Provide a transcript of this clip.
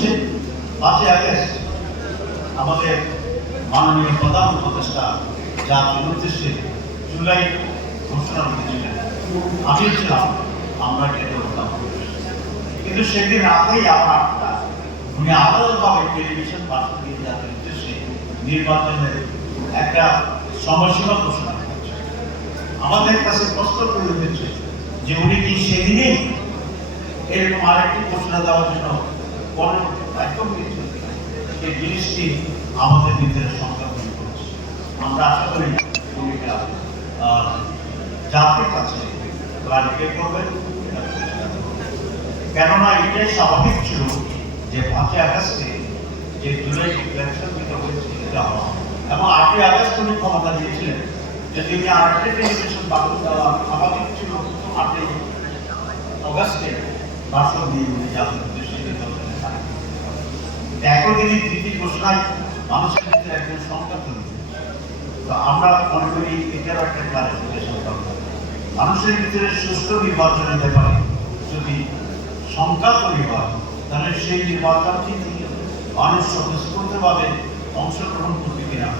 হচ্ছে পাঁচই আগস্ট আমাদের মাননীয় প্রধান উপদেষ্টা জাতির উদ্দেশ্যে জুলাই ঘোষণা করেছিলেন আমি ছিলাম, আমরা কেটে উঠতাম কিন্তু সেদিন রাতেই আমার উনি আলাদাভাবে টেলিভিশন বার্তা দিয়ে জাতির উদ্দেশ্যে নির্বাচনের একটা সময়সীমা ঘোষণা করেছে। আমাদের কাছে প্রশ্ন করে হয়েছে যে উনি কি সেদিনই এরকম আরেকটি ঘোষণা দেওয়ার জন্য জিনিসটি আমাদের ভিতরে সংখ্যা করেছে আমরা আশা করি আহ, জাতির কাছে। কেননা এটাই স্বাভাবিক ছিল যে পাঁচই আগস্টে যে জুলাই ডিক্লারেশন দিতে হয়েছে এটা হওয়া এবং আটই আগস্ট উনি ক্ষমতা দিয়েছিলেন যদি উনি আরেকটা টেলিভিশন বাতিল দেওয়া স্বাভাবিক ছিল আটই অগাস্টে ভাষণ দিয়ে উনি জাতির উদ্দেশ্যে ঘোষণায় মানুষের একজন সংকট তো আমরা মনে করি একটা মানুষের ভিতরে সুস্থ নির্বাচন হতে পারে যদি সংখ্যা নির্বাচন, তাহলে সেই নির্বাচনটি মানুষ স্বতঃস্ফূর্তভাবে অংশগ্রহণ করবে কিনা?